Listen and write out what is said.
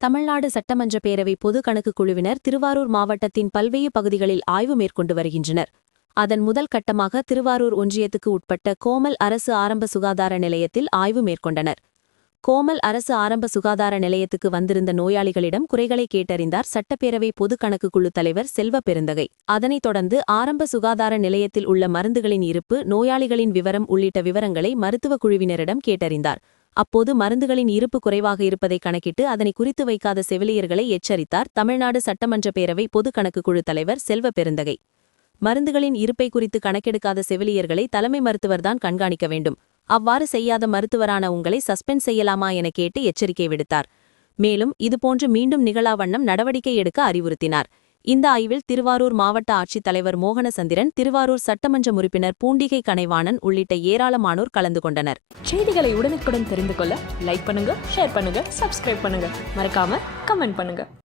தமிழ்நாடு சட்டமன்ற பேரவை பொது கணக்கு குழுவினர் திருவாரூர் மாவட்டத்தின் பல்வேறு பகுதிகளில் ஆய்வு மேற்கொண்டு வருகின்றனர். அதன் முதல் கட்டமாக திருவாரூர் ஒன்றியத்துக்கு உட்பட்ட கோமல் அரசு ஆரம்ப சுகாதார நிலையத்தில் ஆய்வு மேற்கொண்டனர். கோமல் அரசு ஆரம்ப சுகாதார நிலையத்துக்கு வந்திருந்த நோயாளிகளிடம் குறைகளை கேட்டறிந்தார் சட்டப்பேரவை பொது கணக்கு குழு தலைவர் செல்வ பெருந்தகை. அதனைத் தொடர்ந்து ஆரம்ப சுகாதார நிலையத்தில் உள்ள மருந்துகளின் இருப்பு நோயாளிகளின் விவரம் உள்ளிட்ட விவரங்களை மருத்துவக் குழுவினரிடம் கேட்டறிந்தார். அப்போது மருந்துகளின் இருப்பு குறைவாக இருப்பதை கணக்கிட்டு அதனை குறித்து வைக்காத செவிலியர்களை எச்சரித்தார் தமிழ்நாடு சட்டமன்ற பேரவை பொது கணக்கு குழு தலைவர் செல்வ பெருந்தகை. மருந்துகளின் இருப்பை குறித்து கணக்கெடுக்காத செவிலியர்களை தலைமை மருத்துவர்தான் கண்காணிக்க வேண்டும். அவ்வாறு செய்யாத மருத்துவரான உங்களை சஸ்பெண்ட் செய்யலாமா என கேட்டு எச்சரிக்கை விடுத்தார். மேலும் இதுபோன்று மீண்டும் நிகழாவண்ணம் நடவடிக்கை எடுக்க அறிவுறுத்தினார். இந்த ஆய்வில் திருவாரூர் மாவட்ட ஆட்சித்தலைவர் மோகனசந்திரன் திருவாரூர் சட்டமன்ற உறுப்பினர் பூண்டிகை கனைவாணன் உள்ளிட்ட ஏராளமானோர் கலந்து கொண்டனர். செய்திகளை உடனுக்குடன் தெரிந்து கொள்ள லைக் பண்ணுங்க ஷேர் பண்ணுங்க சப்ஸ்கிரைப் பண்ணுங்க. மறக்காம கமெண்ட் பண்ணுங்க.